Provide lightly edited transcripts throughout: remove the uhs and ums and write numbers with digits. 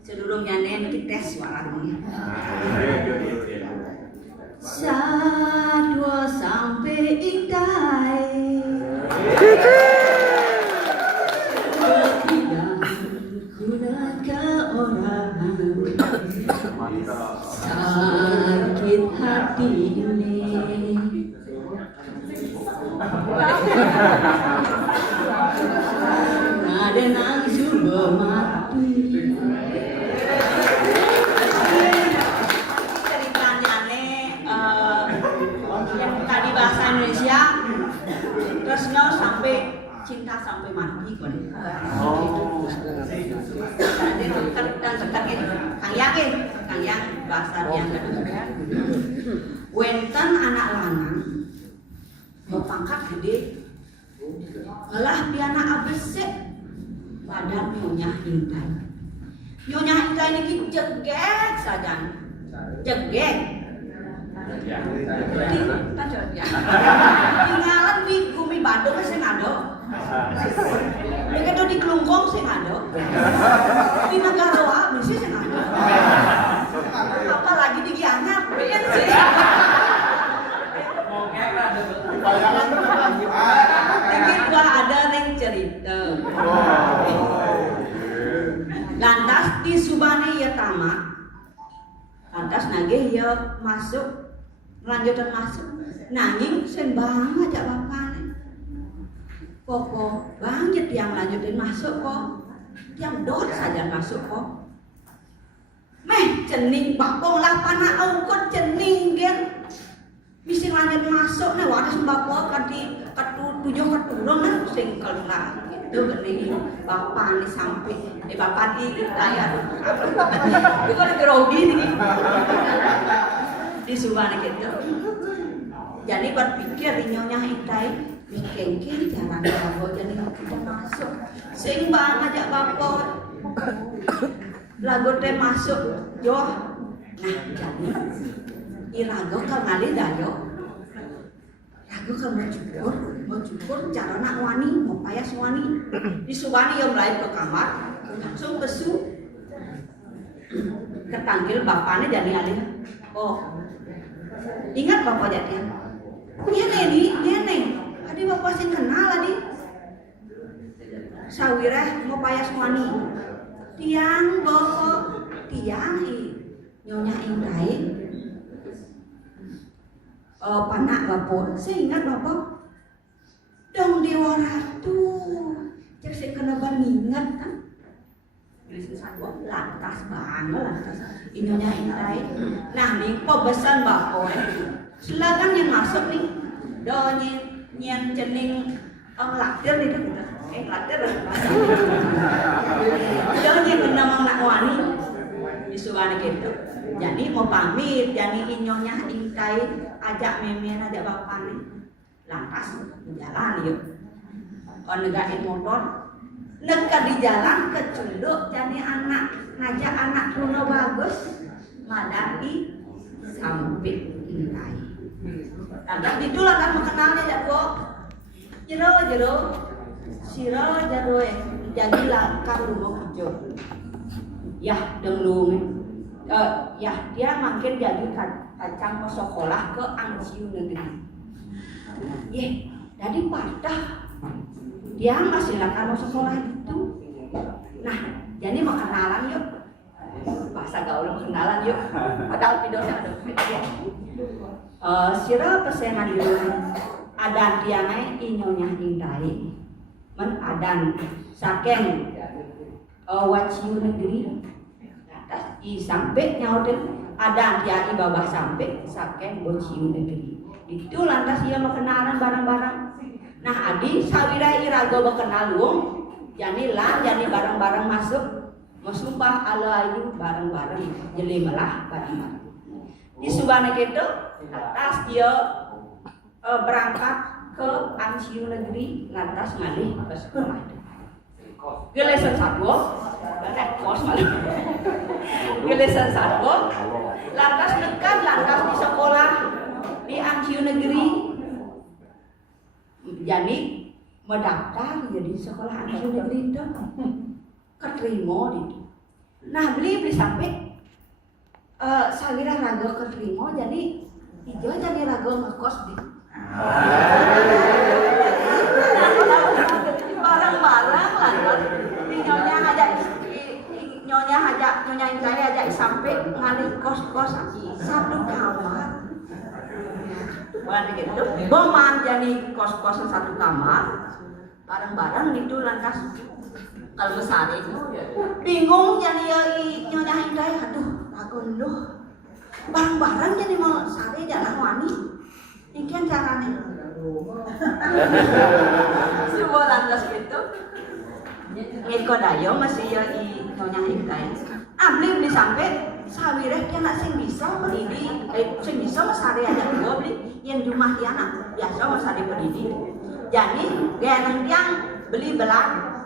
Sedurung nyanyi kita tes suaranya. 1, 2 sampai intai. Sakit hati ini ada nangis mati. Ceritanya yang tadi bahasa Indonesia terus sampai cinta sampai mati kan. Kang yakin bahasa yang wenten anak lanang berpangkat gede malah piana abesek badan nyonya intai ini jegek saja jegek tinggalan di Gumi Bandung saya ngado begitu di Kelungkong saya ngado di negara apa sih saya ngado apalagi di Gianyar bener sih tapi gua ada yang cerita lantas di Subane ya tamat lantas nage ya masuk melanjutkan masuk nanging sembang aja bapaknya kok banget yang lanjutin masuk kok yang dot saja masuk kok meh cening bakong lah panah ongkot cening gen bisa lanjut masuk nih wadah sembako kati tujuh keturun kan singkel lah itu gini bapak nih sampai bapak di layar itu kan grogi nih di Subane gitu jadi berpikir nyonya intai mikir cara bapak jadi kita masuk seimbang aja bapak lagu teh masuk joh nah jadi irago kan ngali dayo rago kan mau cukur cara nak wani mau payas wani di Subane yang mulai ke kamar langsung besu ketanggil bapaknya jadi alih oh ingat bapak jadi Nene adi bapak sih kenal adi sawireh mau payas wani tiang bapak tiang nyonya intai panak bapak saya ingat bapak dong Dewa Ratu cek saya kena ingat kan lantas banget lantas inonya intai nah nih pebesan bapak silakan yang masuk nih donyi nyen cening laktir nih laktir lah donyi menamang nak wani di Subane gitu jadi mau pamit jadi inyonya intai ajak memen ajak bapak nih lantas jalan yuk negain motor neka di jalan kecunduk jadi anak ngajak anak Bruno bagus madai sampai intai lantas itulah kan mengenalnya ya kok jero siro jero jadi langkah rumah kerja ya denglung ya dia makin jadi kacang ke sekolah ke Angsiu negeri jadi patah dia masih langkah sekolah itu nah jadi mau kenalan yuk bahasa gaul kenalan yuk padahal tidurnya ada ya sira pesenan dulu adan tiangai inyonya intai men adan saking Waciu negeri atas sampai nyautin adan tiai bawah sampai saking Waciu negeri itu lantas ia mau kenalan barang-barang nah adi sawira irago berkenal luang jadi lah jadi barang-barang masuk mesumpah alayu barang-barang jeli melah barang-barang di Subane gitu atas dia berangkat ke Angsiu negeri lantas ngalih ke sekolah gelesan satwa banyak kos malah gelesan satwa lantas dekat lantas di sekolah di Angsiu negeri jadi mendaftar jadi sekolah Angsiu negeri itu keterima gitu Nah beli sampai sawira raga keterima jadi hijau jadi raga ngekos di barang-barang lah nyonya Intai aja sampai ngali kos-kos satu kamar. Bukan gitu. Boman jadi kos-kosan satu kamar. Barang-barang itu lantas kalau besar itu bingung jadi nyonya Intai, aduh ragondo. Barang-barang jadi mau sare jalan wani. Ini caranya. Semua lantas gitu. Eko dayo masih ya nyonya Intai. Beli sampai sawireh kena sing bisa pendidik, sing bisa masari aja gua beli yang rumah dia anak biasa masari pendidik. Jadi geneng yang beli belah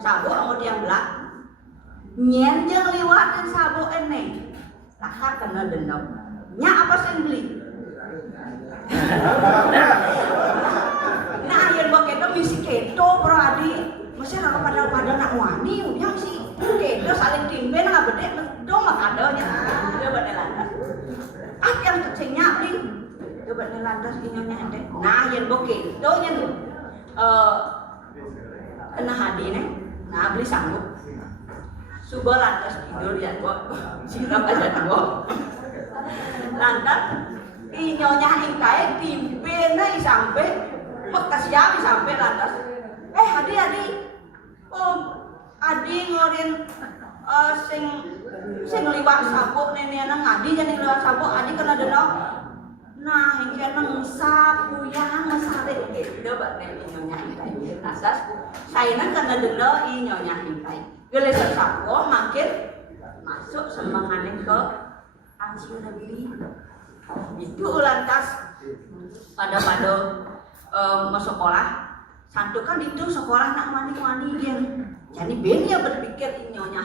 sabu mau dia belah nyen jeung liwatin sabu ene lakar kena dendam. Nya apa sing beli? Nah yang begitu misi keto pro adi masih raka pada nak wani yang si keto saling timben nggak bede dong makadonya dia bade lantas yang kecengnya beli dia bade lantas inyonya ente nah yang begitu nya kena hadi nih nah beli sanggup subuh lantas tidur ya gua sirap aja gua lantas inyonya Intai timben sampai bekas yami sampai lantas Adi ngorin sing liwat sabuk nenek ngadi jadi liwat sabuk adi kena deno nah yang kena sapu yang masare gitu bak nyonya Intai asas saya kena deno nyonya Intai gelesan sapu makin masuk semangane ke ansiun beli itu lantas pada masuk sekolah santu kan itu sekolah nak wani-wani dia. Jadi ben dia berpikir nyonya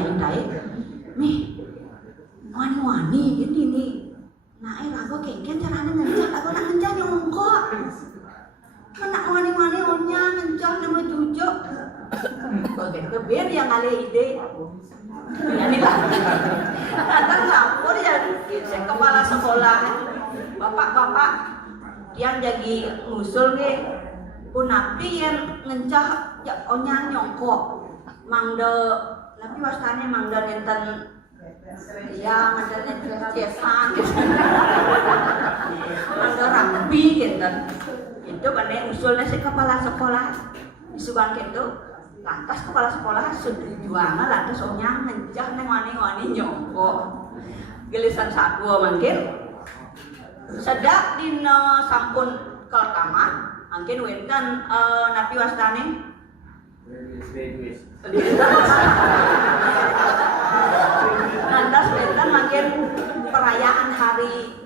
Intai, nih wani-wani gini nih. Nah, rago kengken caranya ngencang, aku nak ngencang nyongkok. Nak wani-wani onya ngencang nama cucuk. Begitu ben yang kali ide. Jadi lah. Datang lapor ya, saya kepala sekolah, bapak-bapak yang jadi ngusul nih. Punapi yang ngencah ya onya nyongkok mangde tapi wastane mangde nenten ya mangde nenten cesan mangde rapi gitu itu bane usulnya si kepala sekolah disuban gitu lantas kepala sekolah setujuannya lantas onya ngencah neng wani-wani nyongkok gelisan satu mungkin sedak dina sampun ke kamar mungkin wenten napi wastane lantas wenten mungkin perayaan hari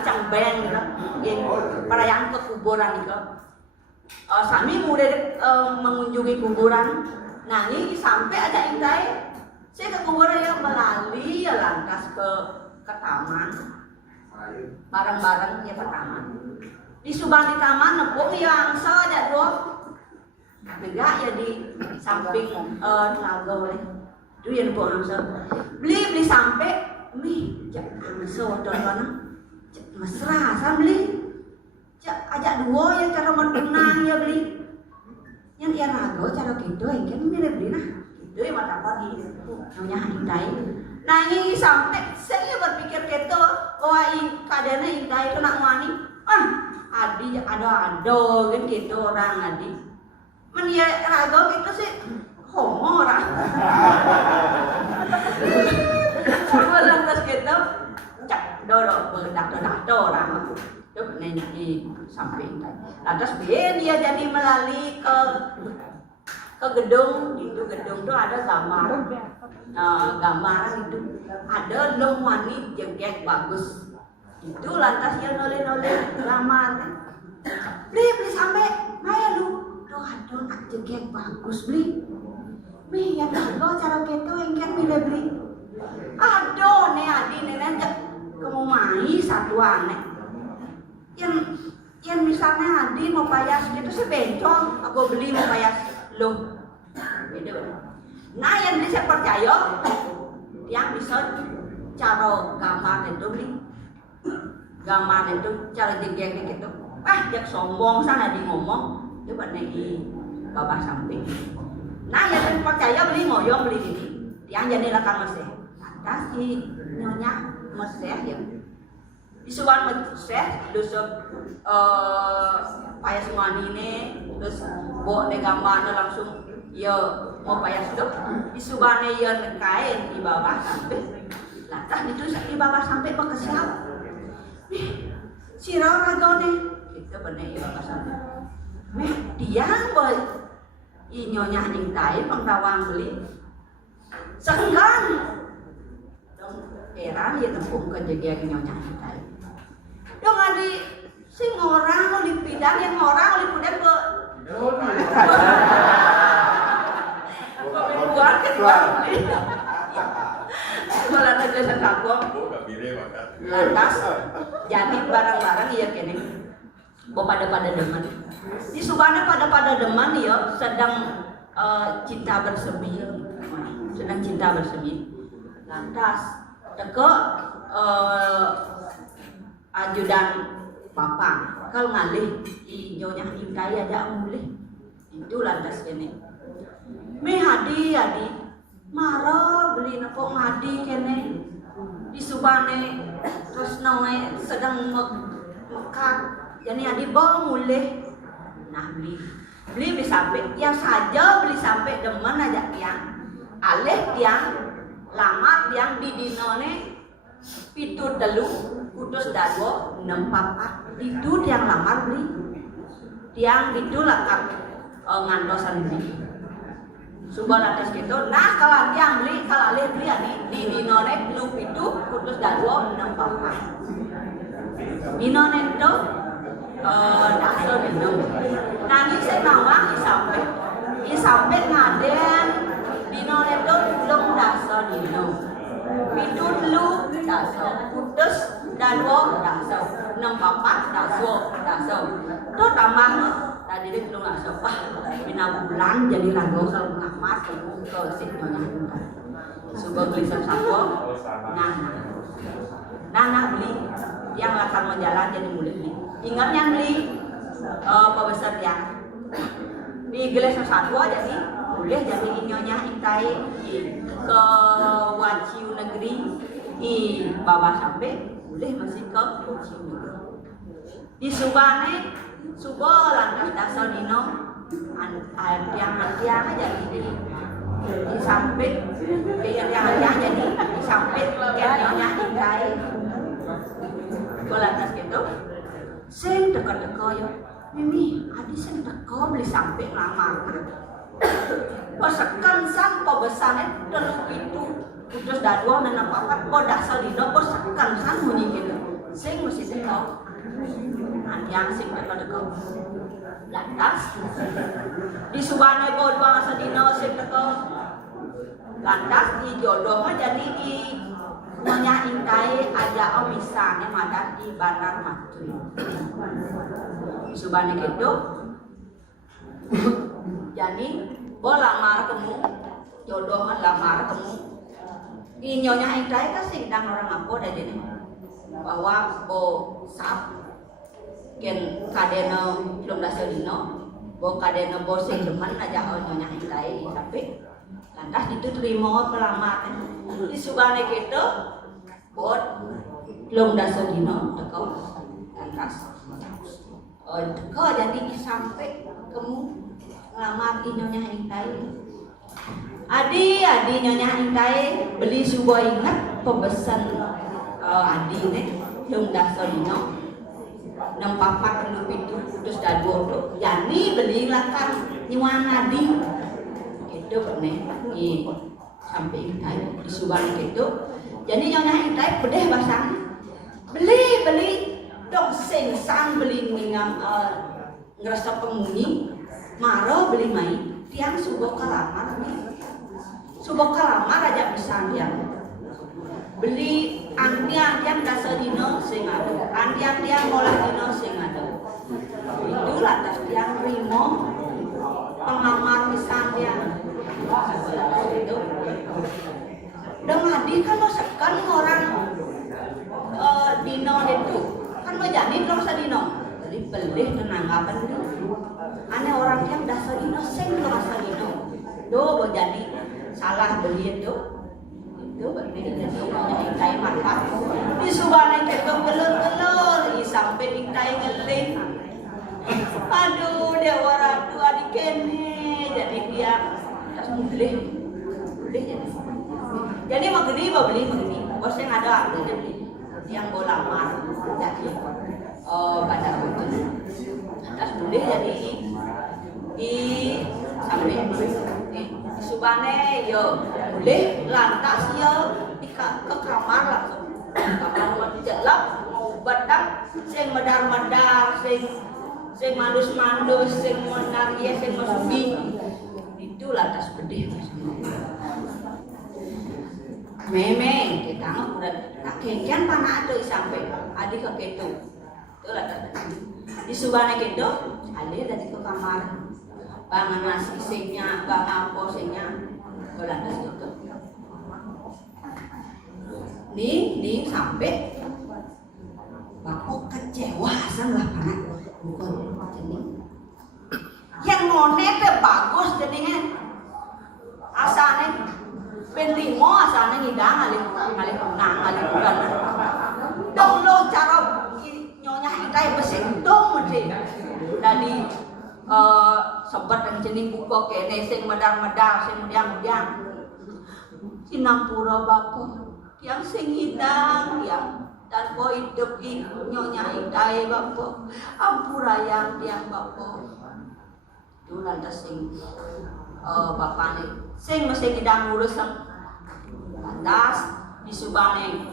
Cambeng gitu perayaan kekuburan gitu sami mulai mengunjungi kuburan nah ini sampai ada Intai saya ke kuburan yang melalui ya lantas ke taman bareng-bareng ya ke taman di subang di taman nepuk yang saja doang tegak ya di samping telaga oleh itu yang nepuk angsa beli sampai jak angsa wadon mesra asal beli ajak dua yang cara menunang ya beli yang ia rago cara gitu yang kan mirip beli nah itu yang mata apa di namanya Intai nah ini sampai saya berpikir gitu keadaannya Intai itu nak wani Adi ada kan gitu orang Adi. Men ya rago gitu sih homo orang. Semua lantas gitu cak dorong berdak orang. Itu nanya di samping. Lantas dia jadi melalui ke gedung itu gedung tuh ada gambaran itu ada long wani jengkek bagus. Itu lantas dia noleh lamar beli sampai maya lu aduh nak jegek bagus beli ya kalau cara gitu yang kan beli aduh nih adi nenek kamu mai satu aneh yang misalnya adi mau payas gitu sebencong aku beli mau payas lu Nah yang beli saya percaya yang bisa cara gambar itu beli gambar itu cara jegeng gitu jak sombong sana di ngomong dia bener babah samping. Nah yang percaya beli ngoyong beli ini yang jadi lakar meseh atas si nyonya meseh ya isuan meseh terus payas ngani ini terus bawa ne gambarnya langsung ya mau payas dok isubane ya kain di bawah sampai lantas itu di bawah sampai bekesiap si ragone kita bener di bawah sampai dia boy nyonya intai pengtawang beli senggan dong era ya tepung ke jaga nyonya intai dong adi sing orang oli pidang yang orang oli pudan ke buat ke malah ada sekakong lantas jadi barang-barang iya kene pada deman di subana pada deman ya sedang cinta bersemi lantas teko ajudan bapak kalau ngalih nyonya intai aja mulih itu lantas kene me hadi marah beli kok ngadi kene di subane terus nawe sedang mekak jadi adi bawa mulih nah beli sampai yang saja beli sampai demen aja tiang alih tiang lama tiang di dinone pitu telu putus dadwo 64 itu tiang lamar beli tiang itu lakap ngantosan beli subah atas gitu nah kalau tiang beli kalau alih beli di dinone pitu putus dadwo 64 dinone itu dasar dino nanti saya nawang sampai ngaden dino itu belum dasar dino itu dulu dasar putus dan wong dasar 64 dasar itu tambah tadi dia belum dasar bina bulan jadi ragu kalau ngamat ke siknonya subah beli satu nana beli yang akan menjalan jadi mulai beli ingat yang beli pembesar ya di gelas satu aja sih boleh jadi nyonya intai ke Waciu negeri di bawah sampai boleh masih ke Waciu negeri di Subane lantas dasar dino tiang aja di sampai yang jadi di sampai nyonya intai lantas gitu sing teko yo mimi adi sing teko beli sampai lamar posekan sang pebesane telu itu terus dadua dan apa dasar dino posekan sang bunyi gitu sing mesti teko yang sing teko lantas di subane bo bangsa dino sing teko lantas di jodoh jadi di nyonya intai aja misalnya madat di Bandar Matu subane gitu jadi bo lamar kamu jodoh lamar kamu di nyonya intai kan sedang orang apa dah jadi bahwa bo sap ken kadena belum dasar dino bo kadena bo sing demen aja nyonya intai tapi lantas itu terima pelamar di subane gitu bot belum dasar dino teko lantas teko jadi sampai kamu ngelamar nyonya intai adi nyonya intai beli sebuah ingat pebesan adi nih belum dasar dino 64 itu terus dadwo tuh jadi beli lakan nyuan adi gitu nih sampai intai di subane gitu jadi nyonya intai bedeh basang beli dong sengsan beli ngingam ngerasa pengunyi maro beli mai tiang subuh kalamar aja bisa tiang beli antian dasar dino sing ada antian ngolah dino sing ada itu lantas tiang rimo pengamar pisan tiang Itu udah ngadi kan lo sekan orang dino itu kan lo jadi belum sadino jadi belih tenanggapan itu aneh orang yang dasar dino seng lo dasar dino do lo jadi salah beli itu berbeda jadi kayak manfaat di subane kita gelur-gelur sampai dikai ngeling aduh dia orang tua dikene jadi dia tas beli jadi mau beli bos yang ada dia beli yang bola mar jadi pada itu tas beli jadi di sampai di subane yo boleh lantas yo ke kamar langsung kamar mandi jelap mau badak sing medar-medar sing mandus-mandus sing menaria sing mesubi itu lantas bedeh memang kita udah nak kekian panah tuh sampai adik ke ketu itu lantas di subane ketu adik dari ke kamar bangun nasi singnya bang apa singnya lantas gitu nih sampai bapak kecewa sangat banget bukan ini yang monete bagus jadinya asalnya penlimo asalnya ngidang alih tenang alih bulan dong lo cara nyonya itai besing dong mesti dari sobat yang jenis buka kene sing medar-medar sing mudiang-mudiang Sinampura bapak yang sing hidang yang dan boy hidup nyonya itai bapak ampura yang tiang bapak itu lantas sing bapak nih sing mesti hidang urus lantas di subane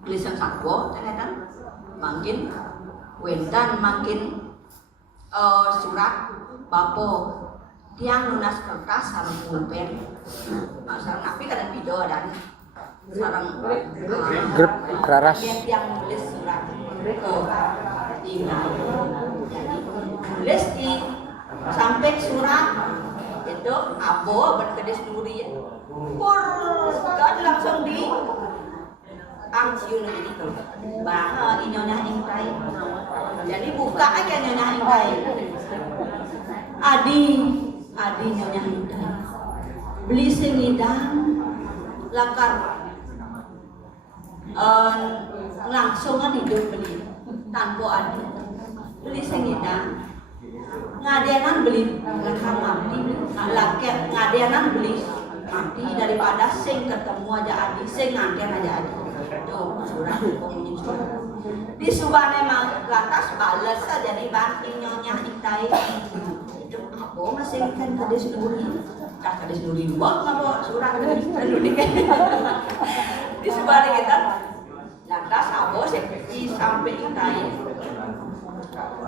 tulisan sakwo ternyata makin wendan makin surat bapo tiang lunas kertas sarang pulpen sarang api kadang video ada sarang grup keras yang nulis surat tinggal jadi nulis di sampai surat itu abo berkedis nuri gak langsung di angciun ini bahwa nyonya ingkai jadi buka aja nyonya ingkai adi nyonya ingkai beli sengidang lakar langsungan hidup beli tanpa adi beli sengidang ngadenan beli lakar mati ngadenan beli mati daripada sing ketemu aja adi sing ngaden aja adi tuh surat pengumuman surat di subane lantas balas jadi banting nyonya itai itu apa masih kan kades nuri kades nuri dua ngapa surat nuri di subane kita lantas apa seperti sampai itai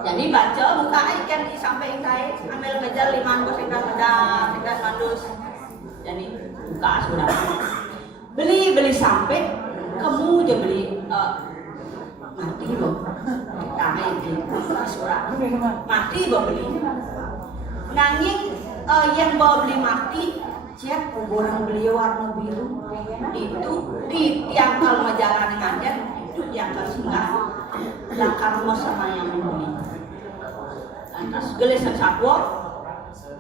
jadi baca buka ikan di sampai itai ambil ngejar 5 bos ikan medang mandus jadi buka surat beli sampai kamu aja beli mati loh kita di surat mati bawa beli nanging yang bawa beli mati cek orang beli warna biru itu di tiang kalau jalan ngajar itu tiang singgah lakar mau sama yang membeli lantas gelesan satwa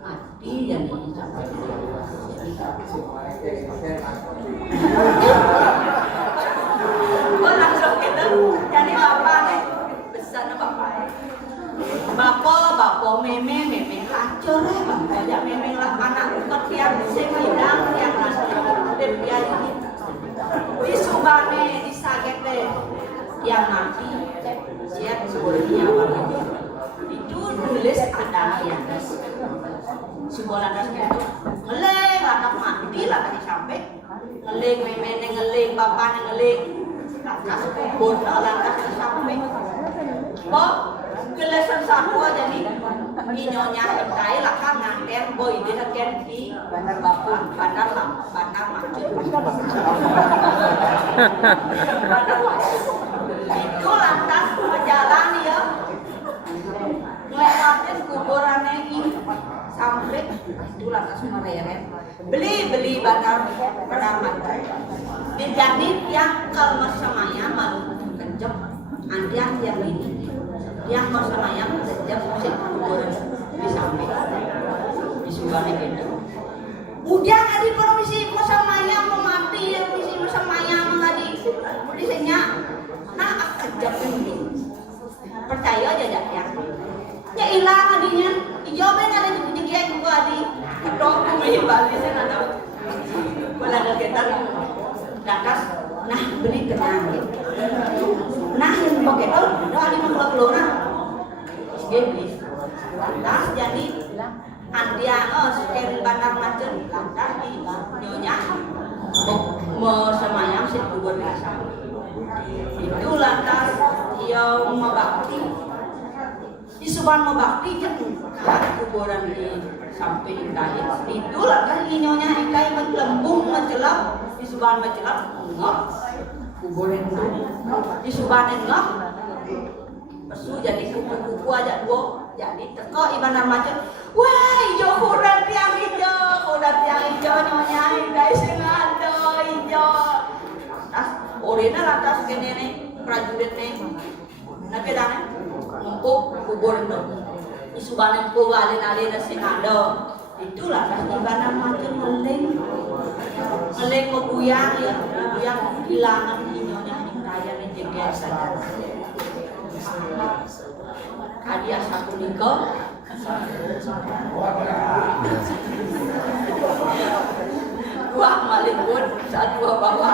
mati jadi sampai langsung gitu jadi bapak nih besar bapak meme kacau lah bapak ya meme lah anak ketiak sing hidang yang nasi udah biaya di subane di saget deh yang nanti siap sebelumnya itu nulis ada yang sebuah lantas itu ngeleng lantas mati lah tadi sampai ngeleng meme ngeleng bapak ngeleng lantas bodoh lantas sampai kok gelesan satu aja nih nyonya ikai lakar nganten boy dia kan di bapak bandar macet itu lantas berjalan ya ngelewatin kuburannya ini sampai Itu lantas mereret. Beli bandar mancer. Jadi yang kalau samanya malu kencep, antian yang ini. Yang samanya kencep musik kubur di samping. Di Subang itu. Udah tadi permisi samanya mau mati, permisi samanya tadi. Disenya nah kencep ini. Percaya aja ya. Ya hilang adinya. Ijoben ada di dia juga di kedok beli balik saya ada. Bola ada ketan. Dakas nah beli kenang. Nah yang pakai itu doa di keluar. Beli. Lantas jadi andia sekian bandar macam lantas di nyonya mau semayang si kubur biasa. Itu lantas dia mau bakti di Subang mau bakti kuburan di samping kain itu lah kan nyonya kain lembung mencelap di Subang mencelap ngok kuburan itu di Subang ngok pesu jadi kuku aja dua jadi teko ibadah macam wah hijau kuburan tiang hijau nyonya guys ngado hijau tas orina lantas kene nih prajurit nih nabi dana ngumpuk kubur itu di Subang itu alin-alin sing ada itulah pas ibadah macam meleng meguyang ya meguyang hilangan nyonya kaya nih jengkel saja hadiah satu nikah dua malingkun satu bawa